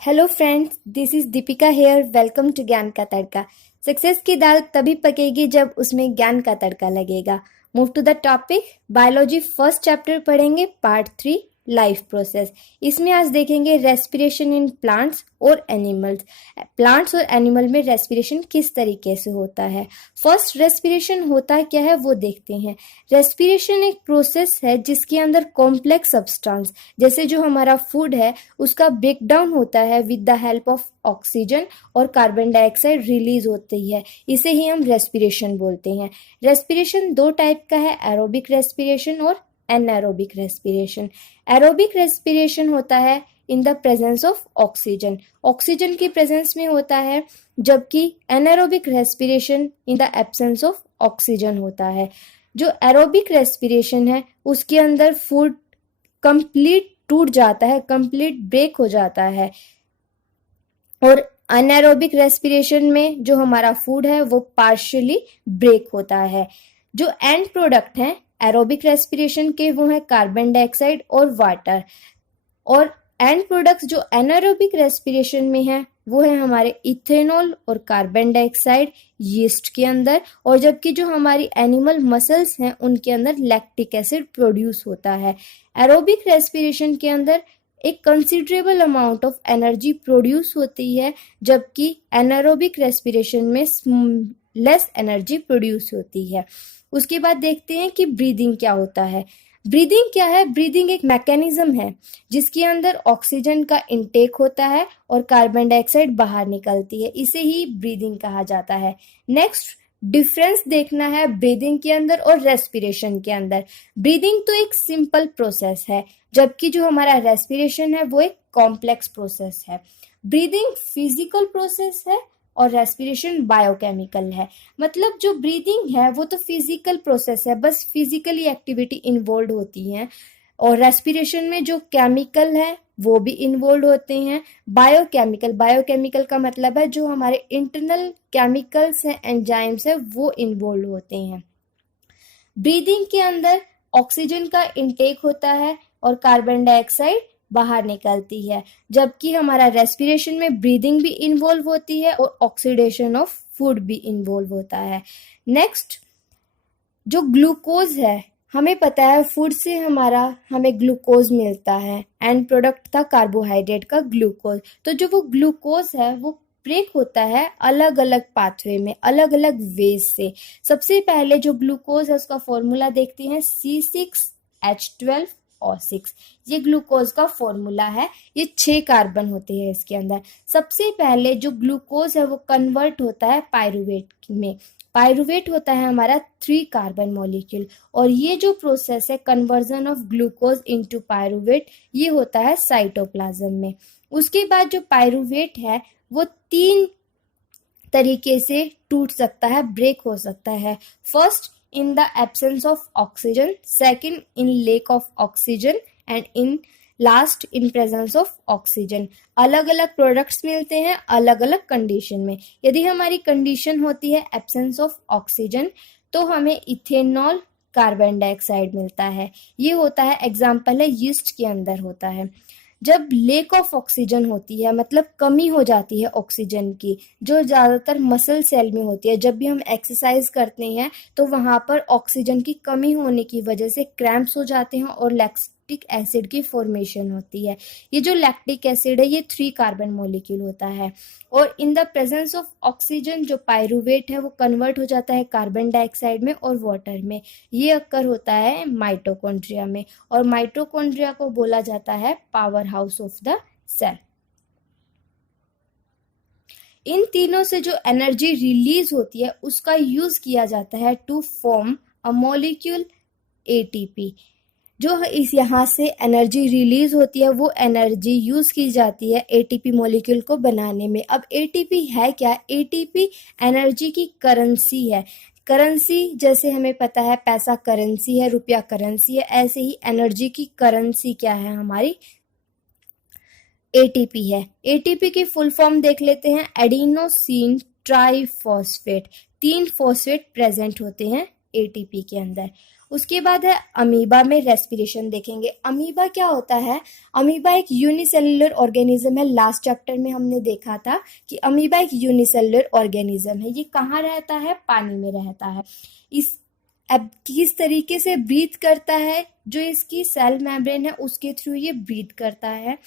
Hello friends, this is Deepika here. Welcome to Gyan का तड़का। Success की दाल तभी पकेगी जब उसमें ज्ञान का तड़का लगेगा। Move to the topic. Biology first chapter पढ़ेंगे, पार्ट 3 लाइफ प्रोसेस। इसमें आज देखेंगे रेस्पिरेशन इन प्लांट्स और एनिमल्स। प्लांट्स और एनिमल में रेस्पिरेशन किस तरीके से होता है। फर्स्ट, रेस्पिरेशन होता क्या है वो देखते हैं। रेस्पिरेशन एक प्रोसेस है जिसके अंदर कॉम्प्लेक्स सब्सटेंस जैसे जो हमारा फूड है उसका ब्रेकडाउन होता है with the help of oxygen और कार्बन डाइऑक्साइड रिलीज होती है। इसे ही हम रेस्पिरेशन बोलते हैं। रेस्पिरेशन दो टाइप का है, एरोबिक रेस्पिरेशन और एनारोबिक रेस्पिरेशन। एरोबिक रेस्पिरेशन होता है in the presence of oxygen, oxygen की प्रेजेंस में होता है, जबकि anaerobic respiration in the absence of oxygen होता है। जो एरोबिक रेस्पिरेशन है उसके अंदर फूड कंप्लीट टूट जाता है, कंप्लीट ब्रेक हो जाता है, और अनएरोबिक रेस्पिरेशन में जो हमारा फूड है वो पार्शियली ब्रेक होता है। जो एंड प्रोडक्ट हैं एरोबिक रेस्पिरेशन के वो है कार्बन डाइऑक्साइड और वाटर, और एंड प्रोडक्ट्स जो एनारोबिक रेस्पिरेशन में है वो है हमारे इथेनॉल और कार्बन डाइऑक्साइड यीस्ट के अंदर, और जबकि जो हमारी एनिमल मसल्स हैं उनके अंदर लैक्टिक एसिड प्रोड्यूस होता है। एरोबिक रेस्पिरेशन के अंदर एक considerable amount of energy produce होती है, जबकि एनारोबिक रेस्पिरेशन में लेस एनर्जी प्रोड्यूस होती है। उसके बाद देखते हैं कि ब्रीदिंग क्या होता है। ब्रीदिंग क्या है? ब्रीदिंग एक मैकेनिज्म है जिसके अंदर ऑक्सीजन का इनटेक होता है और कार्बन डाइऑक्साइड बाहर निकलती है, इसे ही ब्रीदिंग कहा जाता है। नेक्स्ट, डिफरेंस देखना है ब्रीदिंग के अंदर और रेस्पिरेशन के अंदर। ब्रीदिंग तो एक सिंपल प्रोसेस है, जबकि जो हमारा रेस्पिरेशन है वो एक कॉम्प्लेक्स प्रोसेस है। ब्रीदिंग फिजिकल प्रोसेस है और रेस्पिरेशन बायोकेमिकल है। मतलब जो ब्रीदिंग है वो तो फिजिकल प्रोसेस है, बस फिजिकली एक्टिविटी इन्वॉल्व होती है, और रेस्पिरेशन में जो केमिकल है वो भी इन्वॉल्व होते हैं। बायोकेमिकल, बायोकेमिकल का मतलब है जो हमारे इंटरनल केमिकल्स हैं, एंजाइम्स है, वो इन्वॉल्व होते हैं। ब्रीदिंग के अंदर ऑक्सीजन का इनटेक होता है और कार्बन डाइऑक्साइड बाहर निकलती है, जबकि हमारा रेस्पिरेशन में ब्रीदिंग भी इन्वॉल्व होती है और ऑक्सीडेशन ऑफ फूड भी इन्वॉल्व होता है। नेक्स्ट, जो ग्लूकोज है, हमें पता है फूड से हमें ग्लूकोज मिलता है, एंड प्रोडक्ट था कार्बोहाइड्रेट का ग्लूकोज। तो जो वो ग्लूकोज है वो ब्रेक होता है अलग अलग पाथवे में, अलग अलग वेज से। सबसे पहले जो ग्लूकोज है उसका फॉर्मूला देखते हैं, C6H12O6। ये ग्लूकोज का फॉर्मूला है। ये 6 कार्बन होते हैं इसके अंदर। सबसे पहले जो ग्लूकोज है वो कन्वर्ट होता है पायरूवेट में। पायरूवेट होता है हमारा 3 कार्बन मॉलिक्यूल, और ये जो प्रोसेस है conversion of glucose into pyruvate, ये होता है साइटोप्लाज्म में। उसके बाद जो पायरूवेट है वो 3 तरीके से टूट सकता है, ब्रेक हो सकता है। First, in the absence of oxygen, second in lack of oxygen, and in last in presence of oxygen. अलग अलग प्रोडक्ट्स मिलते हैं अलग अलग कंडीशन में। यदि हमारी कंडीशन होती है एब्सेंस ऑफ ऑक्सीजन तो हमें इथेनॉल कार्बन डाइऑक्साइड मिलता है, ये होता है, एग्जाम्पल है यीस्ट के अंदर होता है। जब लेक ऑफ ऑक्सीजन होती है, मतलब कमी हो जाती है ऑक्सीजन की, जो ज़्यादातर मसल सेल में होती है, जब भी हम एक्सरसाइज करते हैं तो वहाँ पर ऑक्सीजन की कमी होने की वजह से क्रैम्प्स हो जाते हैं और लैक्टिक एसिड की फॉर्मेशन होती है। ये जो लैक्टिक एसिड है ये 3 कार्बन मॉलिक्यूल होता है, और in the presence of oxygen जो पायरूवेट है वो कन्वर्ट हो जाता है कार्बन डाइऑक्साइड में और वाटर में। ये अक्कर होता है माइटोकॉन्ड्रिया में, और माइटोकॉन्ड्रिया को बोला जाता है power house of the cell. इन तीनों से जो एनर्जी रिलीज होती है उसका यूज किया जाता है to form a molecule ATP. जो इस यहाँ से एनर्जी रिलीज होती है वो एनर्जी यूज की जाती है एटीपी मॉलिक्यूल को बनाने में। अब एटीपी है क्या? एटीपी एनर्जी की करेंसी है। करेंसी जैसे हमें पता है पैसा करेंसी है, रुपया करेंसी है, ऐसे ही एनर्जी की करेंसी क्या है? हमारी एटीपी है। एटीपी की फुल फॉर्म देख लेते हैं, एडिनोसिन ट्राइफॉस्फेट। 3 फॉस्फेट प्रेजेंट होते हैं एटीपी के अंदर। उसके बाद है अमीबा में रेस्पिरेशन देखेंगे। अमीबा क्या होता है? अमीबा एक यूनिसेलुलर ऑर्गेनिज्म है। लास्ट चैप्टर में हमने देखा था कि अमीबा एक यूनिसेलुलर ऑर्गेनिज्म है। ये कहाँ रहता है? पानी में रहता है। इस अब किस तरीके से ब्रीथ करता है? जो इसकी सेल मेम्ब्रेन है उसके थ्रू ये ब्रीथ करता है।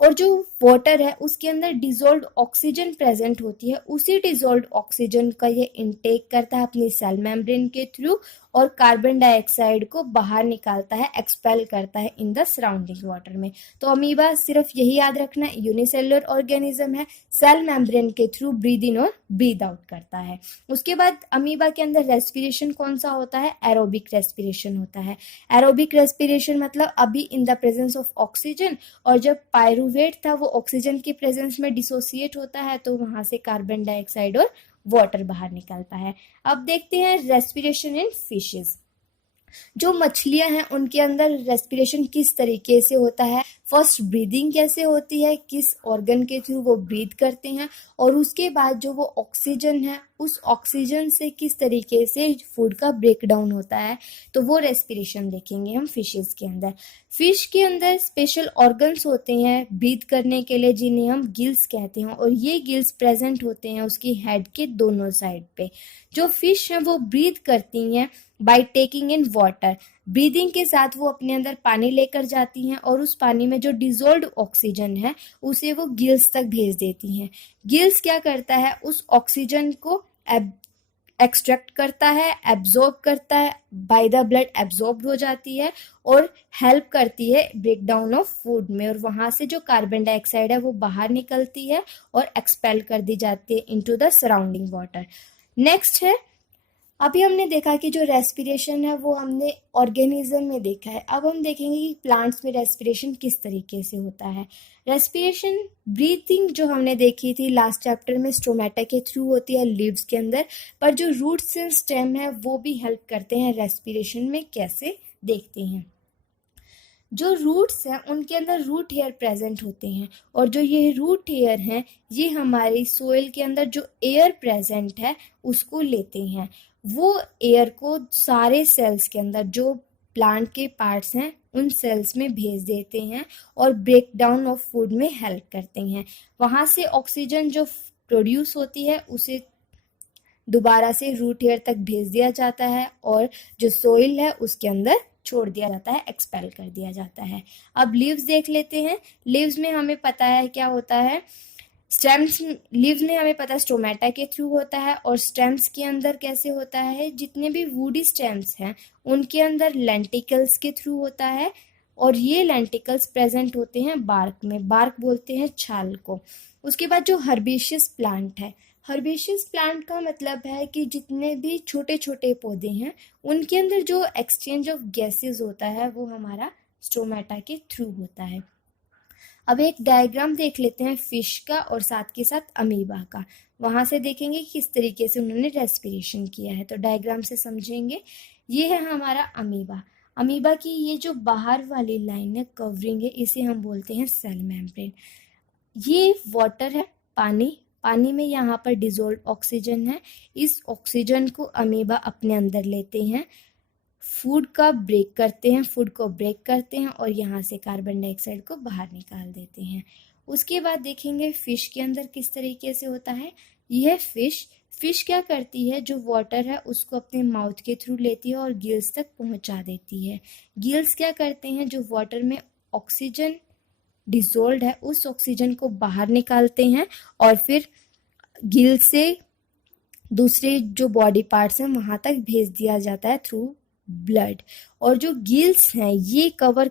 और जो वाटर है उसके अंदर डिजोल्व्ड ऑक्सीजन प्रेजेंट होती है, उसी डिजोल्व्ड ऑक्सीजन का ये इनटेक करता है अपनी सेल मेम्ब्रेन के थ्रू और कार्बन डाइऑक्साइड को बाहर निकालता है, एक्सपेल करता है इन द सराउंडिंग वाटर में। तो अमीबा सिर्फ यही याद रखना है, यूनिसेलुलर ऑर्गेनिज्म है, सेल मेम्ब्रेन के थ्रू ब्रीद इन और ब्रीद आउट करता है। उसके बाद अमीबा के अंदर रेस्पिरेशन कौन सा होता है? एरोबिक रेस्पिरेशन होता है। एरोबिक रेस्पिरेशन मतलब अभी in the presence of oxygen, और जब पायरुवेट था वो ऑक्सीजन के प्रेजेंस में डिसोसिएट होता है तो वहां से कार्बन डाइऑक्साइड और वाटर बाहर निकलता है। अब देखते हैं रेस्पिरेशन इन फिशेस। जो मछलियां हैं उनके अंदर रेस्पिरेशन किस तरीके से होता है, फर्स्ट ब्रीदिंग कैसे होती है, किस ऑर्गन के थ्रू वो ब्रीथ करते हैं, और उसके बाद जो वो ऑक्सीजन है उस ऑक्सीजन से किस तरीके से फूड का ब्रेक डाउन होता है, तो वो रेस्पिरेशन देखेंगे हम फिशेस के अंदर। फिश के अंदर स्पेशल ऑर्गन्स होते हैं ब्रीथ करने के लिए, जिन्हें हम गिल्स कहते हैं, और ये गिल्स प्रेजेंट होते हैं उसकी हेड के दोनों साइड पे। जो फिश हैं वो ब्रीथ करती हैं by taking in water. Breathing के साथ वो अपने अंदर पानी लेकर जाती हैं और उस पानी में जो डिजोल्व्ड ऑक्सीजन है उसे वो गिल्स तक भेज देती हैं। गिल्स क्या करता है? उस ऑक्सीजन को एक्सट्रैक्ट करता है, एब्जॉर्ब करता है, बाय द ब्लड एब्जॉर्ब हो जाती है और हेल्प करती है ब्रेक डाउन ऑफ फूड में, और वहां से जो कार्बन डाइऑक्साइड है वो बाहर निकलती है और एक्सपेल कर दी जाती है into the surrounding water. Next है, अभी हमने देखा कि जो रेस्पिरेशन है वो हमने ऑर्गेनिज्म में देखा है। अब हम देखेंगे कि प्लांट्स में रेस्पिरेशन किस तरीके से होता है। रेस्पिरेशन ब्रीथिंग जो हमने देखी थी लास्ट चैप्टर में स्टोमेटा के थ्रू होती है लीव्स के अंदर, पर जो रूट्स एंड स्टेम है वो भी हेल्प करते हैं रेस्पिरेशन में। कैसे देखते हैं? जो रूट्स हैं उनके अंदर रूट हेयर प्रेजेंट होते हैं, और जो ये रूट हेयर हैं ये हमारी सोइल के अंदर जो एयर प्रेजेंट है उसको लेते हैं। वो एयर को सारे सेल्स के अंदर जो प्लांट के पार्ट्स हैं उन सेल्स में भेज देते हैं और ब्रेक डाउन ऑफ फूड में हेल्प करते हैं। वहाँ से ऑक्सीजन जो प्रोड्यूस होती है उसे दोबारा से रूट हेयर तक भेज दिया जाता है और जो सोइल है उसके अंदर छोड़ दिया जाता है, एक्सपेल कर दिया जाता है। अब लीव्स देख लेते हैं। लीव्स में हमें पता है क्या होता है, स्टेम्स। लीव्स में हमें पता है स्टोमेटा के थ्रू होता है, और स्टेम्स के अंदर कैसे होता है, जितने भी वुडी स्टेम्स हैं उनके अंदर लेंटिकल्स के थ्रू होता है, और ये लेंटिकल्स प्रेजेंट होते हैं बार्क में। बार्क बोलते हैं छाल को। उसके बाद जो हर्बेशियस प्लांट है, हर्बेशियस प्लांट का मतलब है कि जितने भी छोटे छोटे पौधे हैं उनके अंदर जो एक्सचेंज ऑफ गैसेस होता है वो हमारा स्टोमेटा के थ्रू होता है। अब एक डायग्राम देख लेते हैं फिश का और साथ के साथ अमीबा का। वहां से देखेंगे किस तरीके से उन्होंने रेस्पिरेशन किया है, तो डायग्राम से समझेंगे। ये है हमारा अमीबा। अमीबा की ये जो बाहर वाली लाइन है, कवरिंग है, इसे हम बोलते हैं सेल मेम्ब्रेन। ये वाटर है, पानी। पानी में यहाँ पर डिजोल्व ऑक्सीजन है। इस ऑक्सीजन को अमीबा अपने अंदर लेते हैं, फूड को ब्रेक करते हैं और यहाँ से कार्बन डाइऑक्साइड को बाहर निकाल देते हैं। उसके बाद देखेंगे फिश के अंदर किस तरीके से होता है। यह फिश क्या करती है, जो वाटर है उसको अपने माउथ के थ्रू लेती है और गिल्स तक पहुंचा देती है। गिल्स क्या करते हैं, जो वाटर में ऑक्सीजन डिसोल्व है उस ऑक्सीजन को बाहर निकालते हैं और फिर गिल से दूसरे जो बॉडी पार्ट्स हैं वहां तक भेज दिया जाता है थ्रू ब्लड। और जो गिल्स हैं ये कवर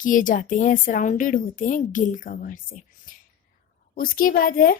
किए जाते हैं, सराउंडेड होते हैं गिल कवर से। उसके बाद है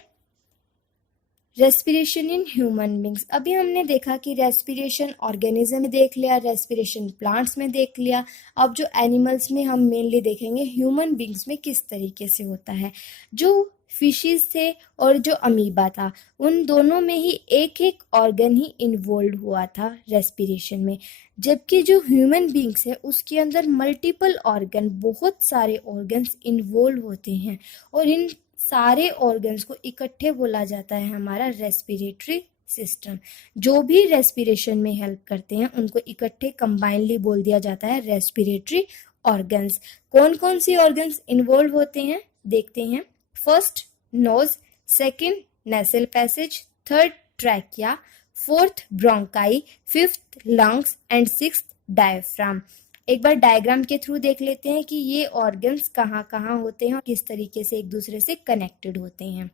रेस्पिरेशन इन ह्यूमन बींग्स। अभी हमने देखा कि रेस्पिरेशन ऑर्गेनिज्म में देख लिया, रेस्पिरेशन प्लांट्स में देख लिया। अब जो एनिमल्स में हम मेनली देखेंगे ह्यूमन बींग्स में किस तरीके से होता है। जो फिशेस थे और जो अमीबा था उन दोनों में ही एक एक ऑर्गन ही इन्वॉल्व हुआ था रेस्पिरेशन में, जबकि जो ह्यूमन बींग्स है उसके अंदर मल्टीपल ऑर्गन, बहुत सारे ऑर्गन्स इन्वॉल्व होते हैं और इन सारे ऑर्गन्स को इकट्ठे बोला जाता है हमारा रेस्पिरेटरी सिस्टम। जो भी रेस्पिरेशन में हेल्प करते हैं उनको इकट्ठे कंबाइनली बोल दिया जाता है रेस्पिरेटरी ऑर्गन्स। कौन कौन सी ऑर्गन्स इन्वॉल्व होते हैं देखते हैं। First nose, second nasal passage, third trachea, fourth bronchi, fifth lungs and sixth diaphragm. एक बार डायग्राम के थ्रू देख लेते हैं कि ये ऑर्गन्स कहाँ कहाँ होते हैं और किस तरीके से एक दूसरे से कनेक्टेड होते हैं।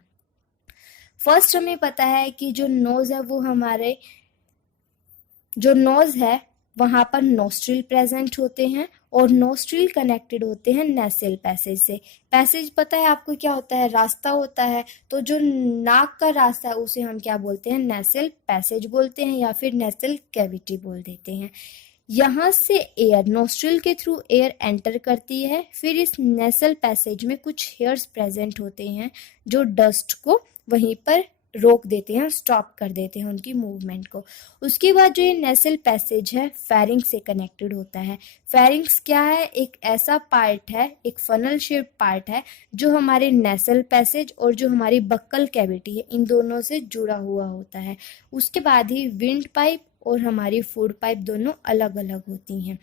फर्स्ट हमें पता है कि जो नोज है वो हमारे जो नोज है वहाँ पर नोस्ट्रिल प्रेजेंट होते हैं और नोस्ट्रिल कनेक्टेड होते हैं नेसल पैसेज से। पैसेज पता है आपको क्या होता है, रास्ता होता है। तो जो नाक का रास्ता है उसे हम क्या बोलते हैं, नेसल पैसेज बोलते हैं या फिर नेसल कैविटी बोल देते हैं। यहाँ से एयर नोस्ट्रिल के थ्रू एयर एंटर करती है, फिर इस नेसल पैसेज में कुछ हेयर्स प्रेजेंट होते हैं जो डस्ट को वहीं पर रोक देते हैं, स्टॉप कर देते हैं उनकी मूवमेंट को। उसके बाद जो ये नेसल पैसेज है फेरिंग्स से कनेक्टेड होता है। फेरिंग्स क्या है, एक ऐसा पार्ट है, एक फनल शेप पार्ट है जो हमारे नेसल पैसेज और जो हमारी बक्कल कैविटी है इन दोनों से जुड़ा हुआ होता है। उसके बाद ही विंड पाइप और हमारी फूड पाइप दोनों अलग अलग होती हैं।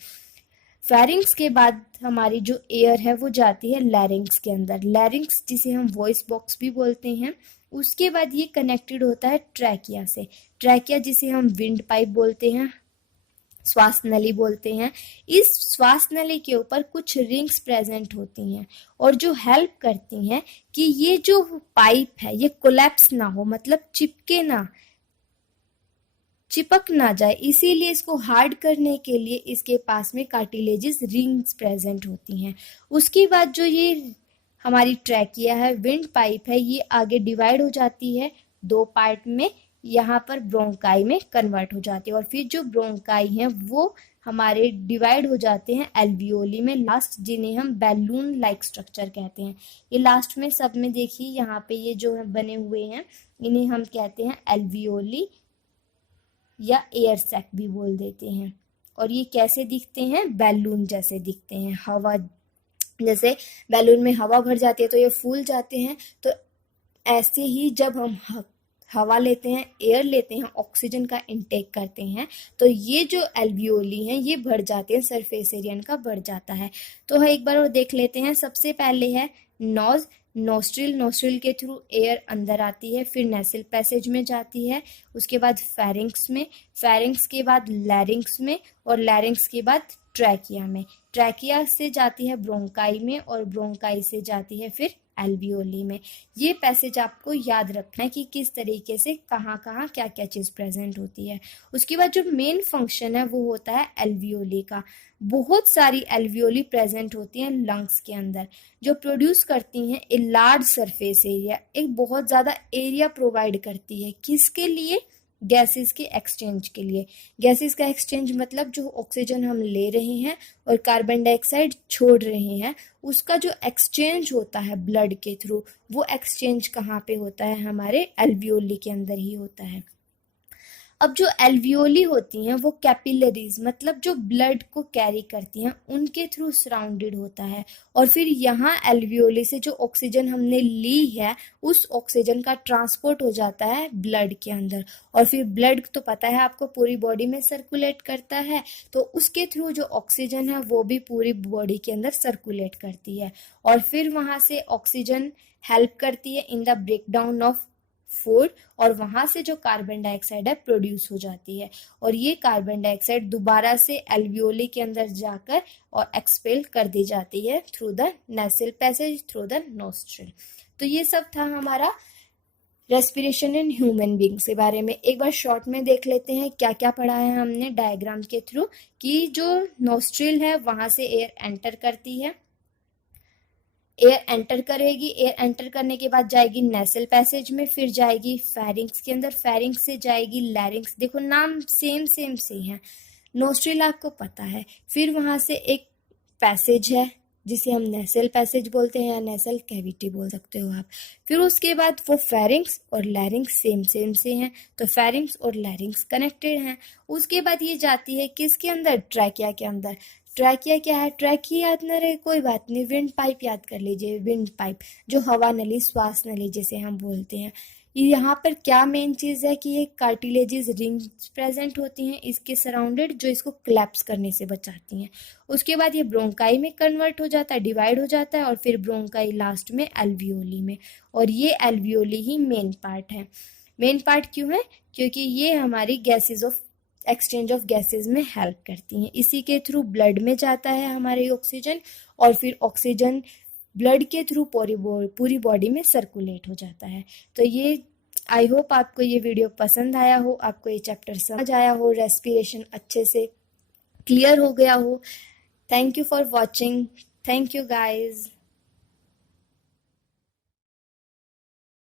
फेरिंग्स के बाद हमारी जो एयर है वो जाती है लैरिंग्स के अंदर। लैरिंग्स जिसे हम वॉइस बॉक्स भी बोलते हैं। उसके बाद ये कनेक्टेड होता है ट्रैकिया से। ट्रैकिया जिसे हम विंड पाइप बोलते हैं, श्वास नली बोलते हैं। इस श्वास नली के ऊपर कुछ रिंग्स प्रेजेंट होती हैं और जो हेल्प करती हैं कि ये जो पाइप है ये कोलैप्स ना हो, मतलब चिपक ना जाए, इसीलिए इसको हार्ड करने के लिए इसके पास में कार्टिलेजेस रिंग्स प्रेजेंट होती हैं। उसके बाद जो ये हमारी ट्रैकिया है, विंड पाइप है, ये आगे डिवाइड हो जाती है दो पार्ट में, यहाँ पर ब्रोंकाई में कन्वर्ट हो जाती है और फिर जो ब्रोंकाई हैं वो हमारे डिवाइड हो जाते हैं एल्वियोली में लास्ट, जिन्हें हम बैलून लाइक स्ट्रक्चर कहते हैं। ये लास्ट में सब में देखिए यहाँ पे ये जो बने हुए हैं इन्हें हम कहते हैं एल्वियोली या एयर सैक भी बोल देते हैं। और ये कैसे दिखते हैं, बैलून जैसे दिखते हैं। हवा जैसे बैलून में हवा भर जाती है तो ये फूल जाते हैं, तो ऐसे ही जब हम हवा लेते हैं, एयर लेते हैं, ऑक्सीजन का इंटेक करते हैं तो ये जो एल्वियोली हैं ये बढ़ जाते हैं, सरफेस एरिया इनका बढ़ जाता है। तो एक बार और देख लेते हैं। सबसे पहले है नोज, नोस्ट्रिल के थ्रू एयर अंदर आती है, फिर नेसल पैसेज में जाती है, उसके बाद फेरिंग्स के बाद लैरिंग्स में और लैरिंग्स के बाद ट्रैकिया में, ट्रैकिया से जाती है ब्रोंकाई में और ब्रोंकाई से जाती है फिर एल्वियोली में। ये पैसेज आपको याद रखना है कि किस तरीके से कहाँ कहाँ क्या क्या चीज़ प्रेजेंट होती है। उसके बाद जो मेन फंक्शन है वो होता है एल्वियोली का। बहुत सारी एल्वियोली प्रेजेंट होती हैं लंग्स के अंदर जो प्रोड्यूस करती हैं ए लार्ज सरफेस एरिया, एक बहुत ज़्यादा एरिया प्रोवाइड करती है। किसके लिए, गैसेस के एक्सचेंज के लिए। गैसेस का एक्सचेंज मतलब जो ऑक्सीजन हम ले रहे हैं और कार्बन डाइऑक्साइड छोड़ रहे हैं उसका जो एक्सचेंज होता है ब्लड के थ्रू, वो एक्सचेंज कहाँ पे होता है, हमारे एल्वियोली के अंदर ही होता है। अब जो एल्वियोली होती हैं वो कैपिलरीज मतलब जो ब्लड को कैरी करती हैं उनके थ्रू सराउंडेड होता है और फिर यहाँ एल्वियोली से जो ऑक्सीजन हमने ली है उस ऑक्सीजन का ट्रांसपोर्ट हो जाता है ब्लड के अंदर और फिर ब्लड तो पता है आपको पूरी बॉडी में सर्कुलेट करता है, तो उसके थ्रू जो ऑक्सीजन है वो भी पूरी बॉडी के अंदर सर्कुलेट करती है और फिर वहाँ से ऑक्सीजन हेल्प करती है in the breakdown of food और वहां से जो कार्बन डाइऑक्साइड है प्रोड्यूस हो जाती है और ये कार्बन डाइऑक्साइड दोबारा से एल्वियोली के अंदर जाकर और एक्सपेल कर दी जाती है through the nasal passage, through the nostril. तो ये सब था हमारा रेस्पिरेशन इन ह्यूमन बींग्स के बारे में। एक बार शॉर्ट में देख लेते हैं क्या क्या पढ़ा है हमने डायग्राम के थ्रू कि जो नोस्ट्रिल है वहां से एयर एंटर करती है, एयर एंटर करेगी, एयर एंटर करने के बाद जाएगी नेसल पैसेज में, फिर जाएगी फेरिंग्स के अंदर, फेरिंग्स से जाएगी लैरिंग्स। देखो नाम सेम से हैं, नोस्ट्रिल आपको पता है। फिर वहां से एक पैसेज है जिसे हम नेसल पैसेज बोलते हैं या नेसल कैविटी बोल सकते हो आप। फिर उसके बाद वो फेरिंग्स और लैरिंग्स सेम से हैं, तो फेरिंग्स और लैरिंग्स कनेक्टेड हैं। उसके बाद ये जाती है किसके अंदर, ट्रैकिया के अंदर। ट्रैकिया क्या है, ट्रैकिया याद न रहे कोई बात नहीं, विंड पाइप याद कर लीजिए। विंड पाइप जो हवा नली, श्वास नली जिसे हम बोलते हैं, यहाँ पर क्या मेन चीज़ है कि ये कार्टिलेजेस रिंग्स प्रेजेंट होती हैं इसके सराउंडेड, जो इसको क्लैप्स करने से बचाती हैं। उसके बाद ये ब्रोंकाई में कन्वर्ट हो जाता है, डिवाइड हो जाता है, और फिर ब्रोंकाई लास्ट में एल्वियोली में, और ये एल्वियोली ही मेन पार्ट है। मेन पार्ट क्यों है? क्योंकि ये हमारी gases of exchange of gases में हेल्प करती हैं। इसी के थ्रू ब्लड में जाता है हमारे ऑक्सीजन, और फिर ऑक्सीजन ब्लड के थ्रू पूरी बॉडी में सर्कुलेट हो जाता है। तो ये आई होप आपको ये वीडियो पसंद आया हो, आपको ये चैप्टर समझ आया हो, रेस्पिरेशन अच्छे से क्लियर हो गया हो। Thank you for watching. Thank you guys.